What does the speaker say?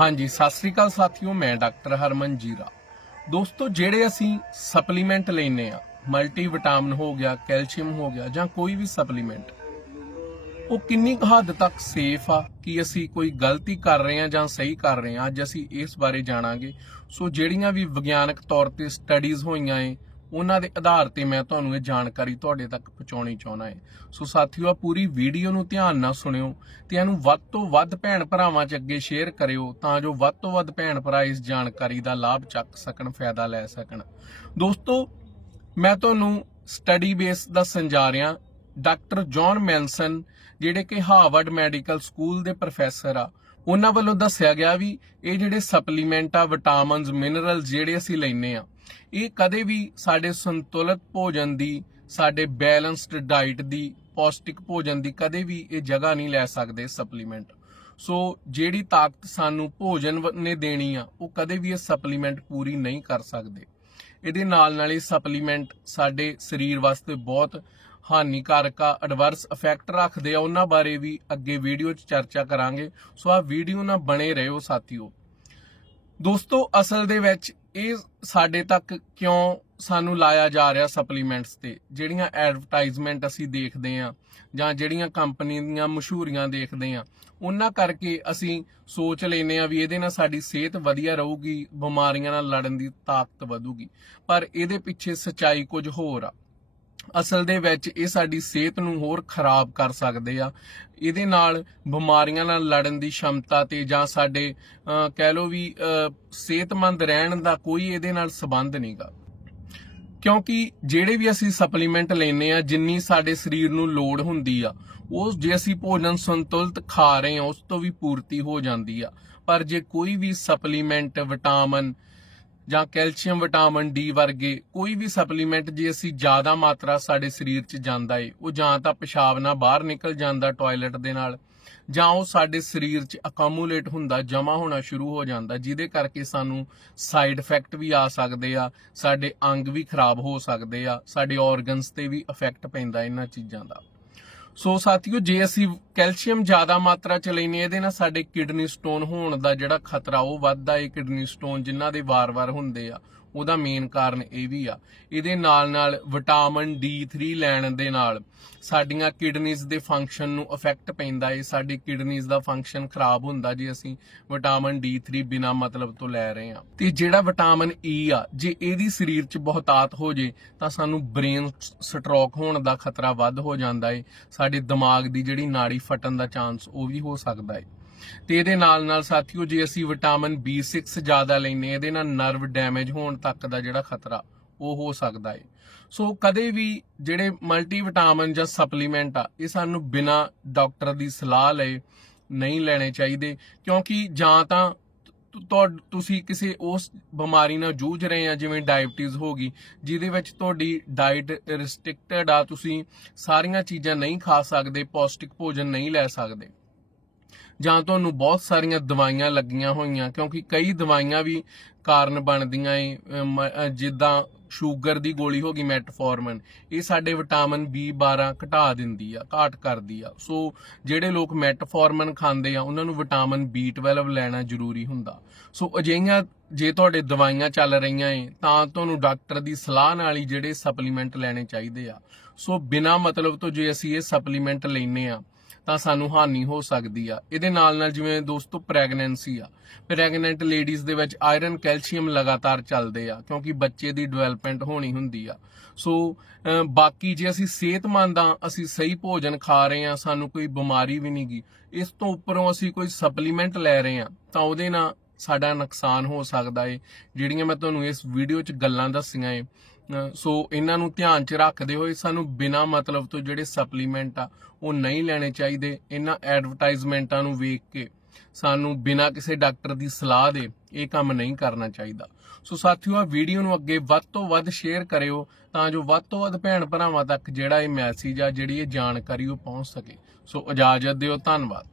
ਹਾਂਜੀ, ਸਤਿ ਸ੍ਰੀ ਅਕਾਲ ਸਾਥੀਓ, ਮੈਂ ਡਾਕਟਰ ਹਰਮਨ ਜੀਰਾ। ਦੋਸਤੋ, ਜਿਹੜੇ ਅਸੀਂ ਸਪਲੀਮੈਂਟ ਲੈਨੇ ਆ ਮਲਟੀ ਵਿਟਾਮਿਨ ਹੋ ਗਿਆ, ਕੈਲਸ਼ੀਅਮ ਹੋ ਗਿਆ ਜਾਂ ਕੋਈ ਵੀ ਸਪਲੀਮੈਂਟ, ਉਹ ਕਿੰਨੀ ਕੁ ਹੱਦ ਤੱਕ ਸੇਫ ਆ ਕਿ ਅਸੀਂ ਕੋਈ ਗਲਤੀ ਕਰ ਰਹੇ ਆ ਜਾਂ ਸਹੀ ਕਰ ਰਹੇ ਆ ਅੱਜ ਅਸੀਂ ਇਸ ਬਾਰੇ ਜਾਣਾਂਗੇ। ਸੋ, ਜਿਹੜੀਆਂ ਵੀ ਵਿਗਿਆਨਕ ਤੌਰ ਤੇ ਸਟੱਡੀਜ਼ ਹੋਈਆਂ ਏ ਉਹਨਾਂ ਦੇ ਆਧਾਰ ਤੇ ਮੈਂ ਤੁਹਾਨੂੰ ਇਹ ਜਾਣਕਾਰੀ ਤੁਹਾਡੇ ਤੱਕ ਪਹੁੰਚਾਉਣੀ ਚਾਹੁੰਦਾ ਹੈ। ਸੋ ਸਾਥੀਓ ਆ ਪੂਰੀ ਵੀਡੀਓ ਨੂੰ ਧਿਆਨ ਨਾਲ ਸੁਣਿਓ ਤੇ ਇਹਨੂੰ ਵੱਧ ਤੋਂ ਵੱਧ ਭੈਣ ਭਰਾਵਾਂ 'ਚ ਅੱਗੇ ਸ਼ੇਅਰ ਕਰਿਓ ਤਾਂ ਜੋ ਵੱਧ ਤੋਂ ਵੱਧ ਭੈਣ ਭਰਾ ਇਸ ਜਾਣਕਾਰੀ ਦਾ ਲਾਭ ਚੱਕ ਸਕਣ, ਫਾਇਦਾ ਲੈ ਸਕਣ। ਦੋਸਤੋ, ਮੈਂ ਤੁਹਾਨੂੰ ਸਟੱਡੀ ਬੇਸ ਦੱਸਣ ਜਾ ਰਿਹਾ ਡਾਕਟਰ ਜੌਨ ਮੈਨਸਨ ਜਿਹੜੇ ਕਿ ਹਾਰਵਰਡ ਮੈਡੀਕਲ ਸਕੂਲ ਦੇ ਪ੍ਰੋਫੈਸਰ ਆ, ਉਹਨਾਂ ਵੱਲੋਂ ਦੱਸਿਆ ਗਿਆ ਵੀ ਇਹ ਜਿਹੜੇ ਸਪਲੀਮੈਂਟ ਆ ਵਿਟਾਮਿਨਸ ਮਿਨਰਲਸ ਜਿਹੜੇ ਅਸੀਂ ਲੈਨੇ ਆ ਇਹ ਕਦੇ ਵੀ ਸਾਡੇ ਸੰਤੁਲਿਤ ਭੋਜਨ ਦੀ, ਸਾਡੇ ਬੈਲੈਂਸਡ ਡਾਈਟ ਦੀ, ਪੌਸ਼ਟਿਕ ਭੋਜਨ ਦੀ ਕਦੇ ਵੀ ਇਹ ਜਗ੍ਹਾ ਨਹੀਂ ਲੈ ਸਕਦੇ ਸਪਲੀਮੈਂਟ ਸੋ ਜਿਹੜੀ ਤਾਕਤ ਸਾਨੂੰ ਭੋਜਨ ਨੇ ਦੇਣੀ ਆ, ਉਹ ਕਦੇ ਵੀ ਇਹ ਸਪਲੀਮੈਂਟ ਪੂਰੀ ਨਹੀਂ ਕਰ ਸਕਦੇ। ਇਹਦੇ ਨਾਲ ਨਾਲ ਇਹ ਸਪਲੀਮੈਂਟ ਸਾਡੇ ਸਰੀਰ ਵਾਸਤੇ ਬਹੁਤ ਹਾਨੀਕਾਰਕ ਆ ਐਡਵਰਸ ਇਫੈਕਟ ਰੱਖਦੇ ਆ। ਉਹਨਾਂ ਬਾਰੇ ਵੀ ਅੱਗੇ ਵੀਡੀਓ 'ਚ ਚਰਚਾ ਕਰਾਂਗੇ। ਸੋ ਆ ਵੀਡੀਓ ਨਾਲ ਬਣੇ ਰਹੋ ਸਾਥੀਓ। ਦੋਸਤੋ, ਅਸਲ ਦੇ ਵਿੱਚ ਇਹ ਸਾਡੇ ਤੱਕ ਕਿਉਂ ਸਾਨੂੰ ਲਾਇਆ ਜਾ ਰਿਹਾ ਸਪਲੀਮੈਂਟਸ ਤੇ? ਜਿਹੜੀਆਂ ਐਡਵਰਟਾਈਜ਼ਮੈਂਟ ਅਸੀਂ ਦੇਖਦੇ ਆ ਜਾਂ ਜਿਹੜੀਆਂ ਕੰਪਨੀ ਦੀਆਂ ਮਸ਼ਹੂਰੀਆਂ ਦੇਖਦੇ ਆ ਉਹਨਾਂ ਕਰਕੇ ਅਸੀਂ ਸੋਚ ਲੈਨੇ ਆ ਵੀ ਇਹਦੇ ਨਾਲ ਸਾਡੀ ਸਿਹਤ ਵਧੀਆ ਰਹੂਗੀ, ਬਿਮਾਰੀਆਂ ਨਾਲ ਲੜਨ ਦੀ ਤਾਕਤ ਵਧੂਗੀ। ਪਰ ਇਹਦੇ ਪਿੱਛੇ ਸੱਚਾਈ ਕੁਝ ਹੋਰ ਆ। ਅਸਲ ਦੇ ਵਿੱਚ ਇਹ ਸਾਡੀ ਸਿਹਤ ਨੂੰ ਹੋਰ ਖਰਾਬ ਕਰ ਸਕਦੇ ਆ। ਇਹਦੇ ਨਾਲ ਬਿਮਾਰੀਆਂ ਨਾਲ ਲੜਨ ਦੀ ਸ਼ਮਤਾ ਤੇ ਜਾਂ ਸਾਡੇ ਕਹਿ ਲਓ ਵੀ ਸਿਹਤਮੰਦ ਰਹਿਣ ਦਾ ਕੋਈ ਇਹਦੇ ਨਾਲ ਸਬੰਧ ਨਹੀਂਗਾ। ਕਿਉਂਕਿ ਜਿਹੜੇ ਵੀ ਅਸੀਂ ਸਪਲੀਮੈਂਟ ਲੈਨੇ ਆ, ਜਿੰਨੀ ਸਾਡੇ ਸਰੀਰ ਨੂੰ ਲੋੜ ਹੁੰਦੀ ਆ, ਉਹ ਜੇ ਅਸੀਂ ਭੋਜਨ ਸੰਤੁਲਿਤ ਖਾ ਰਹੇ ਆ, ਉਸ ਤੋਂ ਵੀ ਪੂਰਤੀ ਹੋ ਜਾਂਦੀ ਆ। ਪਰ ਜੇ ਕੋਈ ਵੀ ਸਪਲੀਮੈਂਟ ਵਿਟਾਮਿਨ ਜਾਂ ਕੈਲਸ਼ੀਅਮ ਵਿਟਾਮਿਨ ਡੀ ਵਰਗੇ ਕੋਈ ਵੀ ਸਪਲੀਮੈਂਟ ਜੇ ਅਸੀਂ ਜ਼ਿਆਦਾ ਮਾਤਰਾ ਸਾਡੇ ਸਰੀਰ 'ਚ ਜਾਂਦਾ ਏ, ਉਹ ਜਾਂ ਤਾਂ ਪਿਸ਼ਾਬ ਨਾਲ ਬਾਹਰ ਨਿਕਲ ਜਾਂਦਾ ਟਾਇਲਟ ਦੇ ਨਾਲ, ਜਾਂ ਉਹ ਸਾਡੇ ਸਰੀਰ 'ਚ ਅਕਾਮੂਲੇਟ ਹੁੰਦਾ ਜਮਾ ਹੋਣਾ ਸ਼ੁਰੂ ਹੋ ਜਾਂਦਾ, ਜਿਹਦੇ ਕਰਕੇ ਸਾਨੂੰ ਸਾਈਡ ਇਫੈਕਟ ਵੀ ਆ ਸਕਦੇ ਆ, ਸਾਡੇ ਅੰਗ ਵੀ ਖਰਾਬ ਹੋ ਸਕਦੇ ਆ, ਸਾਡੇ ਆਰਗਨਸ ਤੇ ਵੀ ਇਫੈਕਟ ਪੈਂਦਾ ਇਹਨਾਂ ਚੀਜ਼ਾਂ ਦਾ। ਸੋ ਸਾਥੀਓ, ਜੇ ਅਸੀਂ ਕੈਲਸ਼ੀਅਮ ਜ਼ਿਆਦਾ ਮਾਤਰਾ ਚ ਲੈਨੇ ਇਹਦੇ ਨਾਲ ਸਾਡੇ ਕਿਡਨੀ ਸਟੋਨ ਹੋਣ ਦਾ ਜਿਹੜਾ ਖਤਰਾ, ਉਹ ਵੱਧਦਾ ਹੈ ਕਿਡਨੀ ਸਟੋਨ ਜਿਨ੍ਹਾਂ ਦੇ ਵਾਰ-ਵਾਰ ਹੁੰਦੇ ਆ। ਉਹਦਾ ਮੇਨ ਕਾਰਨ ਇਹ ਵੀ ਆ। ਇਹਦੇ ਨਾਲ ਨਾਲ ਵਿਟਾਮਿਨ D3 ਲੈਣ ਦੇ ਨਾਲ ਸਾਡੀਆਂ ਕਿਡਨੀਜ਼ ਦੇ ਫੰਕਸ਼ਨ ਨੂੰ ਇਫੈਕਟ ਪੈਂਦਾ ਏ, ਸਾਡੀ ਕਿਡਨੀਜ਼ ਦਾ ਫੰਕਸ਼ਨ ਖਰਾਬ ਹੁੰਦਾ ਜੇ ਅਸੀਂ ਵਿਟਾਮਿਨ D3 ਬਿਨਾ ਮਤਲਬ ਤੋਂ ਲੈ ਰਹੇ ਹਾਂ ਤੇ ਜਿਹੜਾ ਵਿਟਾਮਿਨ E ਆ, ਜੇ ਇਹਦੀ ਸਰੀਰ 'ਚ ਬਹੁਤਾਤ ਹੋ ਜੇ, ਤਾਂ ਸਾਨੂੰ ਬ੍ਰੇਨ ਸਟ੍ਰੋਕ ਹੋਣ ਦਾ ਖਤਰਾ ਵੱਧ ਹੋ ਜਾਂਦਾ ਏ। ਸਾਡੇ ਦਿਮਾਗ ਦੀ ਜਿਹੜੀ ਨਾੜੀ ਫਟਣ ਦਾ ਚਾਂਸ ਉਹ ਵੀ ਹੋ ਸਕਦਾ ਏ। ਤੇ ਇਹਦੇ ਨਾਲ ਨਾਲ ਸਾਥੀਓ, ਜੇ ਅਸੀਂ ਵਿਟਾਮਿਨ B6 ਜ਼ਿਆਦਾ ਲੈਨੇ ਇਹਦੇ ਨਾਲ ਨਰਵ ਡੈਮੇਜ ਹੋਣ ਤੱਕ ਦਾ ਜਿਹੜਾ ਖਤਰਾ, ਉਹ ਹੋ ਸਕਦਾ ਹੈ ਸੋ ਕਦੇ ਵੀ ਜਿਹੜੇ ਮਲਟੀ ਵਿਟਾਮਿਨ ਜਾਂ ਸਪਲੀਮੈਂਟ ਆ, ਇਹ ਸਾਨੂੰ ਬਿਨਾ ਡਾਕਟਰ ਦੀ ਸਲਾਹ ਲਏ ਨਹੀਂ ਲੈਣੇ ਚਾਹੀਦੇ, ਕਿਉਂਕਿ ਜਾਂ ਤਾਂ ਤੁ- ਤੁਸੀਂ ਕਿਸੇ ਉਸ ਬਿਮਾਰੀ ਨਾਲ ਜੂਝ ਰਹੇ ਆ, ਜਿਵੇਂ ਡਾਇਬਟੀਜ਼ ਹੋ ਗਈ, ਜਿਹਦੇ ਵਿੱਚ ਤੁਹਾਡੀ ਡਾਈਟ ਰਿਸਟ੍ਰਿਕਟਡ ਆ, ਤੁਸੀਂ ਸਾਰੀਆਂ ਚੀਜ਼ਾਂ ਨਹੀਂ ਖਾ ਸਕਦੇ, ਪੌਸ਼ਟਿਕ ਭੋਜਨ ਨਹੀਂ ਲੈ ਸਕਦੇ। ਜਾਂ ਤੁਹਾਨੂੰ ਬਹੁਤ ਸਾਰੀਆਂ ਦਵਾਈਆਂ ਲੱਗੀਆਂ ਹੋਈਆਂ ਕਿਉਂਕਿ ਕਈ ਦਵਾਈਆਂ ਵੀ ਕਾਰਨ ਬਣਦੀਆਂ ਏ ਅਮ, ਜਿੱਦਾਂ ਸ਼ੂਗਰ ਦੀ ਗੋਲੀ ਹੋ ਗਈ ਮੈਟਫੋਰਮਨ ਇਹ ਸਾਡੇ ਵਿਟਾਮਿਨ B12 ਘਟਾ ਦਿੰਦੀ ਆ ਘਾਟ ਕਰਦੀ ਆ। ਸੋ ਜਿਹੜੇ ਲੋਕ ਮੈਟਫੋਰਮਨ ਖਾਂਦੇ ਆ ਉਹਨਾਂ ਨੂੰ ਵਿਟਾਮਿਨ B12 ਲੈਣਾ ਜ਼ਰੂਰੀ ਹੁੰਦਾ। ਸੋ ਅਜਿਹੀਆਂ ਜੇ ਤੁਹਾਡੇ ਦਵਾਈਆਂ ਚੱਲ ਰਹੀਆਂ ਏ ਤਾਂ ਤੁਹਾਨੂੰ ਡਾਕਟਰ ਦੀ ਸਲਾਹ ਨਾਲ ਹੀ ਜਿਹੜੇ ਸਪਲੀਮੈਂਟ ਲੈਣੇ ਚਾਹੀਦੇ ਆ। ਸੋ ਬਿਨਾ ਮਤਲਬ ਤੋਂ ਜੇ ਅਸੀਂ ਇਹ ਸਪਲੀਮੈਂਟ ਲੈਨੇ ਆ ਤਾਂ ਸਾਨੂੰ ਹਾਨੀ ਹੋ ਸਕਦੀ ਆ। ਇਹਦੇ ਨਾਲ ਨਾਲ ਜਿਵੇਂ ਦੋਸਤੋ ਪ੍ਰੈਗਨੈਂਸੀ ਆ। ਪ੍ਰੈਗਨੈਂਟ ਲੇਡੀਜ਼ ਦੇ ਵਿੱਚ ਆਇਰਨ ਕੈਲਸ਼ੀਅਮ ਲਗਾਤਾਰ ਚੱਲਦੇ ਆ, ਕਿਉਂਕਿ ਬੱਚੇ ਦੀ ਡਿਵੈਲਪਮੈਂਟ ਹੋਣੀ ਹੁੰਦੀ ਆ। ਸੋ ਬਾਕੀ ਜੇ ਅਸੀਂ ਸਿਹਤਮੰਦ ਆ, ਅਸੀਂ ਸਹੀ ਭੋਜਨ ਖਾ ਰਹੇ ਆ, ਸਾਨੂੰ ਕੋਈ ਬਿਮਾਰੀ ਵੀ ਨਹੀਂ ਗੀ ਇਸ ਤੋਂ ਉੱਪਰੋਂ ਅਸੀਂ ਕੋਈ ਸਪਲੀਮੈਂਟ ਲੈ ਰਹੇ ਆ, ਤਾਂ ਉਹਦੇ ਨਾਲ ਸਾਡਾ ਨੁਕਸਾਨ ਹੋ ਸਕਦਾ ਏ, ਜਿਹੜੀਆਂ ਮੈਂ ਤੁਹਾਨੂੰ ਇਸ ਵੀਡੀਓ 'ਚ ਗੱਲਾਂ ਦੱਸੀਆਂ ਏ। ਸੋ ਇਹਨਾਂ ਨੂੰ ਧਿਆਨ 'ਚ ਰੱਖਦੇ ਹੋਏ ਸਾਨੂੰ ਬਿਨਾ ਮਤਲਬ ਤੋਂ ਜਿਹੜੇ ਸਪਲੀਮੈਂਟ ਆ, ਉਹ ਨਹੀਂ ਲੈਣੇ ਚਾਹੀਦੇ ਇਹਨਾਂ ਐਡਵਰਟਾਈਜ਼ਮੈਂਟਾਂ ਨੂੰ ਵੇਖ ਕੇ। ਸਾਨੂੰ ਬਿਨਾ ਕਿਸੇ ਡਾਕਟਰ ਦੀ ਸਲਾਹ ਦੇ ਇਹ ਕੰਮ ਨਹੀਂ ਕਰਨਾ ਚਾਹੀਦਾ। ਸੋ ਸਾਥੀਓ ਆ ਵੀਡੀਓ ਨੂੰ ਅੱਗੇ ਵੱਧ ਤੋਂ ਵੱਧ ਸ਼ੇਅਰ ਕਰਿਓ ਤਾਂ ਜੋ ਵੱਧ ਤੋਂ ਵੱਧ ਭੈਣ ਭਰਾਵਾਂ ਤੱਕ ਜਿਹੜਾ ਇਹ ਮੈਸੇਜ ਆ, ਜਿਹੜੀ ਇਹ ਜਾਣਕਾਰੀ ਉਹ ਪਹੁੰਚ ਸਕੇ। ਸੋ ਇਜਾਜ਼ਤ ਦਿਓ, ਧੰਨਵਾਦ।